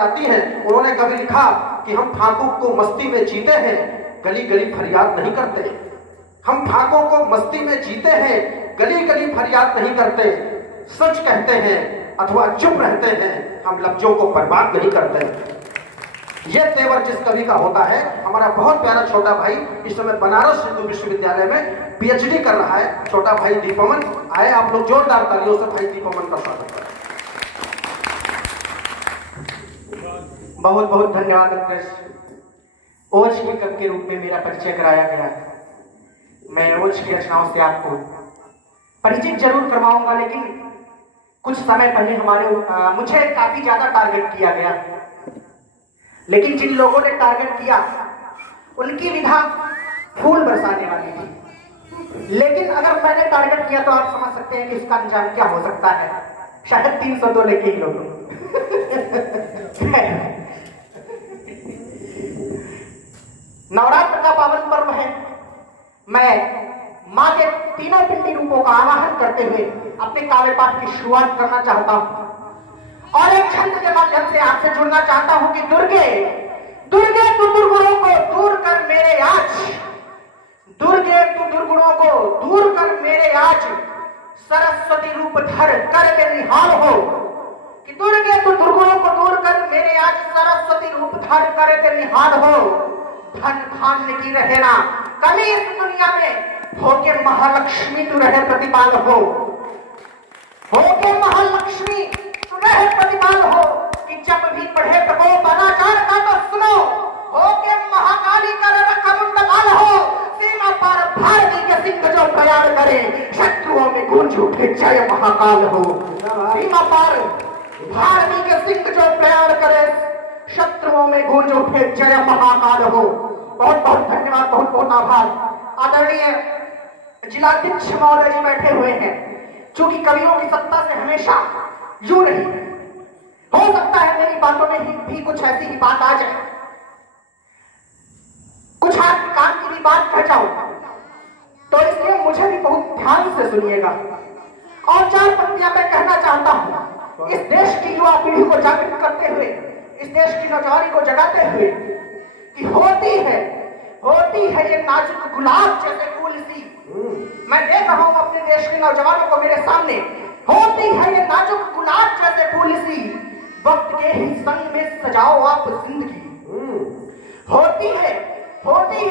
आती हैं। उन्होंने कभी लिखा कि हम फांकों को मस्ती में जीते हैं, गली गली फरियाद नहीं करते। हम फांकों को मस्ती में जीते हैं, गली गली फरियाद नहीं करते। सच कहते हैं अथवा चुप रहते हैं, हम लफ्जों को बर्बाद नहीं करते। ये तेवर जिस कवि का होता है। हमारा बहुत प्यारा छोटा भाई इस समय बनारस हिंदू विश्वविद्यालय में पीएचडी कर रहा है, छोटा भाई दीपमन। आए आप लोग जोरदार तालियों से भाई दीपमन का स्वागत करें। बहुत बहुत धन्यवाद अग्रज। ओज के कवि के रूप में मेरा परिचय कराया गया। मैं ओज की रचनाओं से आपको परिचित जरूर करवाऊंगा, लेकिन कुछ समय पहले मुझे काफी ज्यादा टारगेट किया गया, लेकिन जिन लोगों ने टारगेट किया उनकी विधा फूल बरसाने वाली थी। लेकिन अगर मैंने टारगेट किया तो आप समझ सकते हैं कि इसका अंजाम क्या हो सकता है। शायद 302 लेके ही लोग नवरात्र का पावन पर्व है। मैं मां के तीनों पिंडी रूपों का आवाहन करते हुए अपने काव्य पाठ की शुरुआत करना चाहता हूं और एक छंद के माध्यम से आपसे जुड़ना चाहता हूं कि दुर्गे दुर्गे तू दुर्गुणों को दूर कर मेरे आज, दुर्गे तू दुर्गुणों को दूर कर मेरे आज, सरस्वती रूप धर कर के निहाल हो। कि दुर्गे तू दुर्गुणों को दूर कर मेरे आज, सरस्वती रूप धर कर के निहाल हो। धन धान्य की रहे ना कमी इस दुनिया में, होके महालक्ष्मी तू रहे प्रतिपाल हो। होके महालक्ष्मी तू रहे प्रतिपाल हो। कि जब भी पढ़े प्रकोप अनाचार का तो सुनो, होके महाकाली कर रखा मुंडकाल हो। सीमा पार भारती के सिंह जो प्रयाण करे, शत्रुओं में गूंज उठे जय महाकाल हो। सीमा पार भारती के सिंह जो प्रयाण करे, शत्रुओं में गूंज उठे जय महाकाल हो। बहुत बहुत धन्यवाद, बहुत बहुत आभार। आदरणीय जिलाध्यक्ष महोदय जी बैठे हुए हैं। चूंकि कवियों की सत्ता से हमेशा यूं नहीं, हो सकता है मेरी बातों में भी कुछ ऐसी ही बात आ जाए, कुछ आपके काम की भी बात कह जाऊं, तो इसलिए मुझे भी बहुत ध्यान से सुनिएगा। और 4 पंक्तियां मैं कहना चाहता हूं इस देश की युवा पीढ़ी को जागृत करते हुए, इस देश की नौजवानी को जगाते हुए, कि होती है ये नाजुक गुलाब जैसे फूल सी। मैं देख रहा हूं अपने देश के नौजवानों को मेरे सामने। होती है ये नाजुक गुलाब जैसे फूल सी, वक्त के ही संग में सजाओ आप जिंदगी। होती है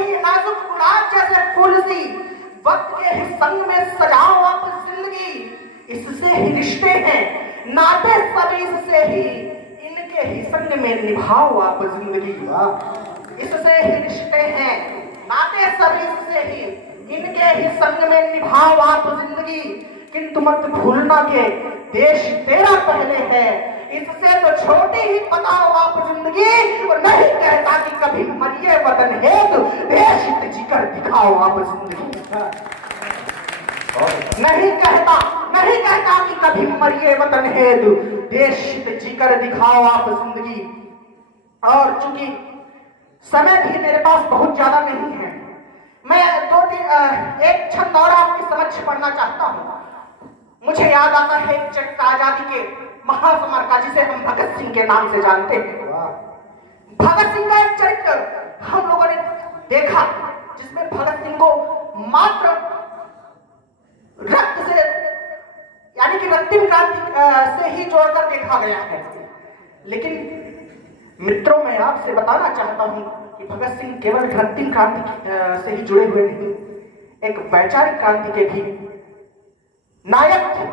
ये नाजुक गुलाब जैसे फूल सी, वक्त के ही संग में सजाओ आप जिंदगी। इससे ही रिश्ते हैं नाते सभी, इससे ही इनके ही संग में निभाओ आप जिंदगी। इससे ही रिश्ते हैं नाते सभी, इससे ही इनके ही संग में निभाओ आप जिंदगी। किंतु मत भूलना के देश तेरा पहले है, इससे तो छोटी ही बताओ आप जिंदगी। और नहीं कहता कि कभी मरिए वतन हेतु, देश हित जीकर दिखाओ आप जिंदगी। नहीं कहता कि कभी मरिए वतन हेतु, देश हित जीकर दिखाओ आप जिंदगी। और चूंकि समय भी मेरे पास बहुत ज्यादा नहीं है, मैं एक छंद और आपके समक्ष पढ़ना चाहता हूं। मुझे याद आता है एक चरित्र आजादी के महासमर का, जिसे हम भगत सिंह के नाम से जानते हैं। भगत सिंह का एक चरित्र हम लोगों ने देखा, जिसमें भगत सिंह को मात्र रक्त से, यानी कि रक्तिम क्रांति से ही जोड़कर देखा गया है। लेकिन मित्रों, मैं आपसे बताना चाहता हूं कि भगत सिंह केवल रक्तिम क्रांति से ही जुड़े हुए नहीं, एक वैचारिक क्रांति के भी नायक थे।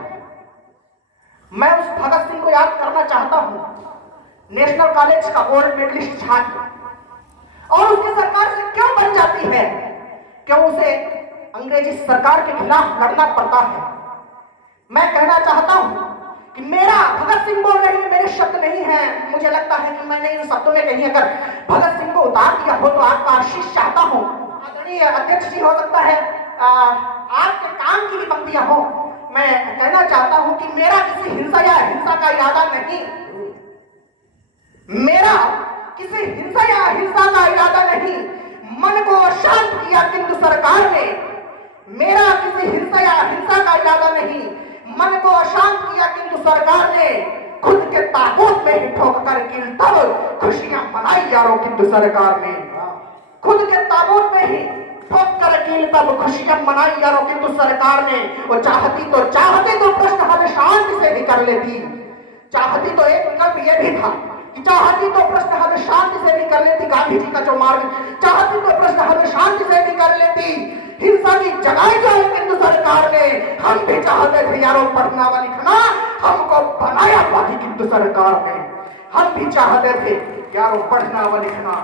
मैं उस भगत सिंह को याद करना चाहता हूं, नेशनल कॉलेज का गोल्ड मेडलिस्ट छात्र। और उसकी सरकार से क्यों बन जाती है? क्यों उसे अंग्रेजी सरकार के खिलाफ लड़ना पड़ता है? मैं कहना चाहता हूं कि मेरा भगत सिंह बोल रही है, मेरे शब्द नहीं है। मुझे लगता है कि मैंने इन शब्दों में कहीं अगर भगत सिंह को उतार दिया हो तो आपका आशीष चाहता हूं। आदरणीय अध्यक्ष जी, हो सकता है आपके काम की भी पंक्तियां हो। मैं कहना चाहता हूं कि मेरा किसी हिंसा या हिंसा का इरादा नहीं, मेरा किसी हिंसा या हिंसा का इरादा नहीं। मन को अशांत किया किंतु सरकार ने, मेरा किसी हिंसा या हिंसा का इरादा नहीं। मन को अशांत किया किंतु सरकार ने, खुद के ताबूत में ही ठोक कर कील तब खुशियां मनाई यारों की सरकार ने। खुद के ताबूत में ही ठोक कर कील तब खुशियां मनाई यारों की सरकार ने। वो चाहती तो प्रश्न हल शांति से भी कर लेती। चाहती तो एक विकल्प ये भी था कि चाहती तो प्रश्न हल शांति से भी कर लेती। गांधी जी का जो मार्ग, चाहती तो प्रश्न हल शांति से भी कर लेती। हिंसा की जगाई जो हिंदू सरकार ने। हम भी चाहते थे यारों पढ़ना व लिखना, हमको बनाया बाकी हिंदू सरकार ने। हम भी चाहते थे यारों पढ़ना व लिखना,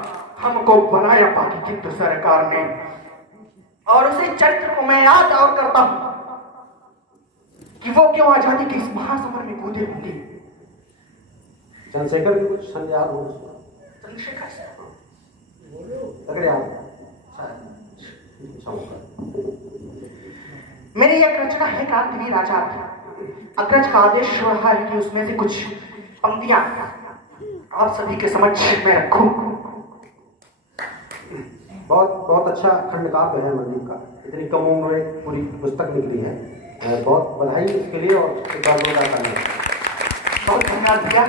हमको बनाया बाकी हिंदू सरकार ने। और उसी चरित्र को मैं याद और करता हूं कि वो क्यों आजादी के इस महासमर में कूदे होंगे। चंद्रशेखर भी कुछ छंद याद हो? चंद्रशेखर तगड़े याद। मेरी एक रचना है क्रांतिवीर आजाद। अग्रज का आदेश रहा है कि उसमें से कुछ पंक्तियां आप सभी के समक्ष में रखूं। बहुत अच्छा खंडकाव्य है मनदीप का। इतनी कम उम्र में पूरी पुस्तक निकली है। बहुत बधाई इसके लिए और एक बार जोरदार तालियां। बहुत धन्यवाद भैया।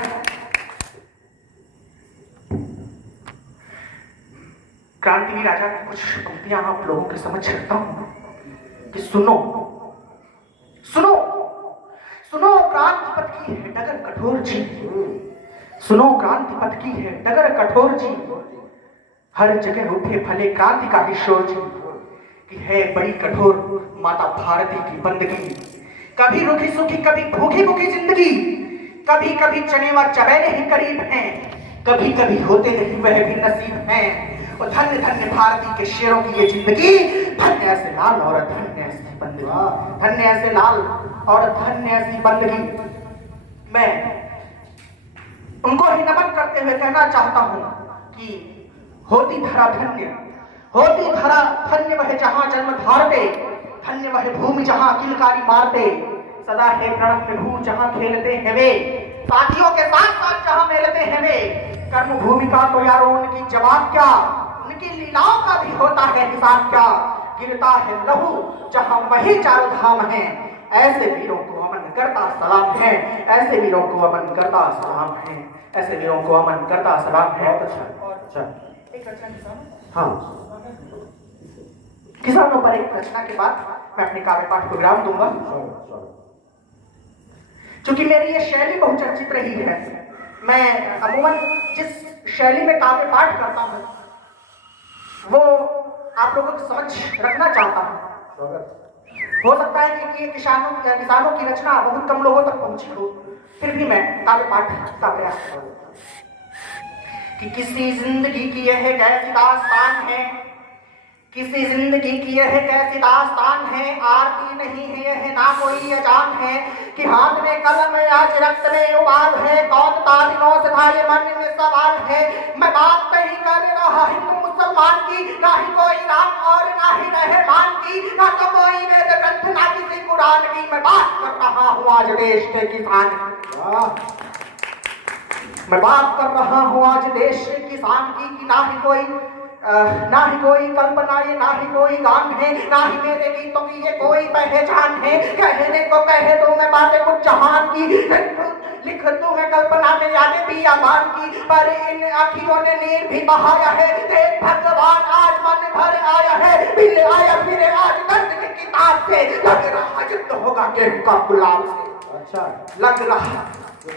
क्रांतिवीर आजाद की कुछ पंक्तियां आप लोगों के समक्ष रखता हूं कि सुनो सुनो सुनो क्रांति पथ की है डगर कठोर जी। सुनो क्रांति पथ की है डगर कठोर जी। हर जगह उठे फले क्रांति का भी शोर जी। कि है बड़ी कठोर माता भारती की बंदगी। कभी रुखी सुखी कभी भूखी भूखी जिंदगी। कभी कभी चने व चबेले ही करीब हैं, कभी कभी होते नहीं वह भी नसीब हैं। और धन्य धन्य भारती के शेरों की ये जिंदगी। धन्य ऐसे लाल और धन्य ऐसी बंदगी। धन्य ऐसे लाल और धन्य ऐसी बंदगी। मैं उनको ही नमन करते हुए कहना चाहता हूं कि होती धरा धन्य, होती धरा धन्य वह जहां जन्म धारते। धन्य वह भूमि जहां किलकारी मारते। सदा है प्रणव प्रभु जहां खेलते हैं वे। साथियों के साथ साथ जहां मेलते हैं वे। कर्म भूमि का तो यारों उनकी जवाब क्या, उनकी लीलाओं का भी होता है हिसाब क्या। गिरता है लहू जहां वही चारों धाम है। ऐसे वीरों को अमन करता सलाम है। ऐसे वीरों को अमन करता सलाम है। ऐसे वीरों को अमन करता सलाम है। अच्छा एक रचना किसानों, हाँ, किसानों पर एक रचना के बाद मैं अपने काव्य पाठ को विराम दूंगा। क्योंकि मेरी ये शैली बहुचर्चित रही है। मैं अमूमन जिस शैली में काव्य पाठ करता हूँ वो आप लोगों के समक्ष रखना चाहता हूँ। हो सकता है कि किसानों की रचना बहुत कम लोगों तक पहुंची हो, फिर भी मैं काव्य पाठ का प्रयास करूंगा। कि किसी जिंदगी की यह कैसी दास्तान है, किसी जिंदगी की यह कैसी दास्तान है। आरती नहीं है यह ना कोई अजान है। कि हाथ में कलम आज रक्त में उबाल है। कौन तादिनों से था ये मन में सवाल है। मैं बात नहीं कर रहा हिंदू मुसलमान की, ना ही कोई राम और ना ही रहमान की, ना तो कोई वेद ग्रंथ ना किसी कुरान की। मैं बात कर रहा हूँ आज देश के किसान की। मैं बात कर रहा हूँ आज देश के किसान की। कि ना ही कोई कल्पना ये ना ही कोई गान है, ना ही मेरे गीतों की ये कोई पहचान है। कहने को कहे तो मैं बातें कुछ जहान की, लिख दूं मैं कल्पना में यादें भी आमान की। पर इन आँखियों ने नीर भी बहाया है। देख भगवान आज मन भर आया है। बिल आया फिर आज दर्द की किताब से। लग रहा युद्ध होगा गेहूं का गुलाब से। अच्छा, लग रहा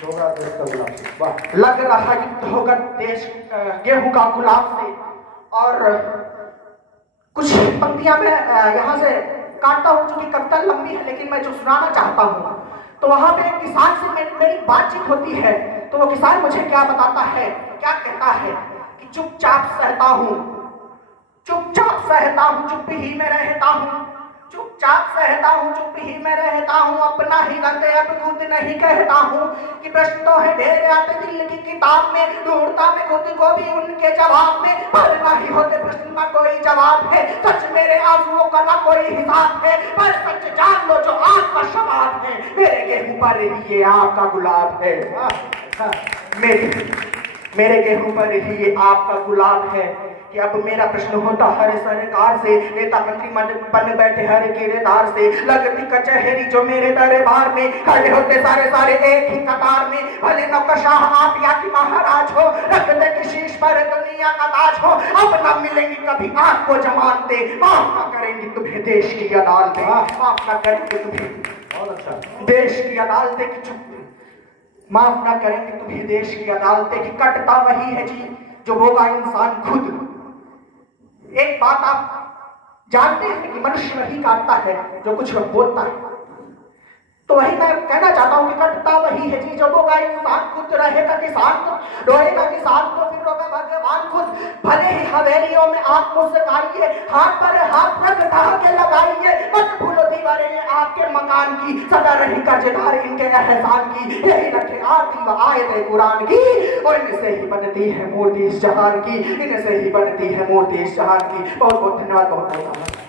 होगा देश का गुलाब से। वाह, लग रहा युद्ध होगा देश गेहूं का गुलाब से। और कुछ पंक्तियां मैं यहाँ से काटता हूँ क्योंकि कविता लंबी है, लेकिन मैं जो सुनाना चाहता हूँ तो वहां पे किसान से मेरी बातचीत होती है। तो वो किसान मुझे क्या बताता है, क्या कहता है कि चुपचाप सहता हूँ, चुपचाप सहता हूँ, चुप ही में रहता हूँ। चुपचाप सहता हूँ, चुप ही में रहता हूँ। अपना ही रंग अब खुद नहीं कहता हूँ। कि प्रश्न तो है ढेर आते दिल की किताब में, ढूंढता मैं खुद को भी उनके जवाब में। पर नहीं होते प्रश्न का कोई जवाब है। सच मेरे आंसुओं का ना कोई हिसाब है। पर सच जान लो जो आपका शवाब है। मेरे गेहूं पर ही ये आपका गुलाब है। मेरे गेहूं पर ही ये आपका गुलाब है। कि अब मेरा प्रश्न होता हर सरकार से, नेता मंत्री बन बैठे हर किरदार से, लगती कचहरी जो मेरे दरबार में, खड़े होते सारे सारे एक ही कतार में, भले नौकरशाह आप या कि महाराज हो, रख दे कि शीश पर दुनिया का ताज हो, अब न मिलेंगी कभी आंख को जमानते, माफ न करेंगी तुम्हें देश की अदालतें, माफ न करेंगे तुम्हें बहुत अच्छा। देश की अदालतें की चुप, माफ ना करेंगे तुम्हें देश की अदालतें की, कटता वही है जी जो होगा इंसान खुद। एक बात आप जानते हैं कि मनुष्य वही काटता है जो कुछ बोलता है, तो वही मैं कहना चाहता हूं कि कटता वही है जी जो होगा इंसान खुद, रहेगा किसान तो रोएगा किसान तो फिर रोगा भगवान खुद, भले ही हवेलियों में आप मुस्कुराइए, हाथ पर हाथ रख के लगाइए, मत भूलो दीवारें ये आपके मकान की, सदा रही कर्जदार इनके एहसान की, यही रखे आरती व आयत कुरान की, और इनसे ही बनती है मूर्ति इस जहान की, इनसे ही बनती है मूर्ति इस जहान की। बहुत बहुत धन्यवाद, बहुत बहुत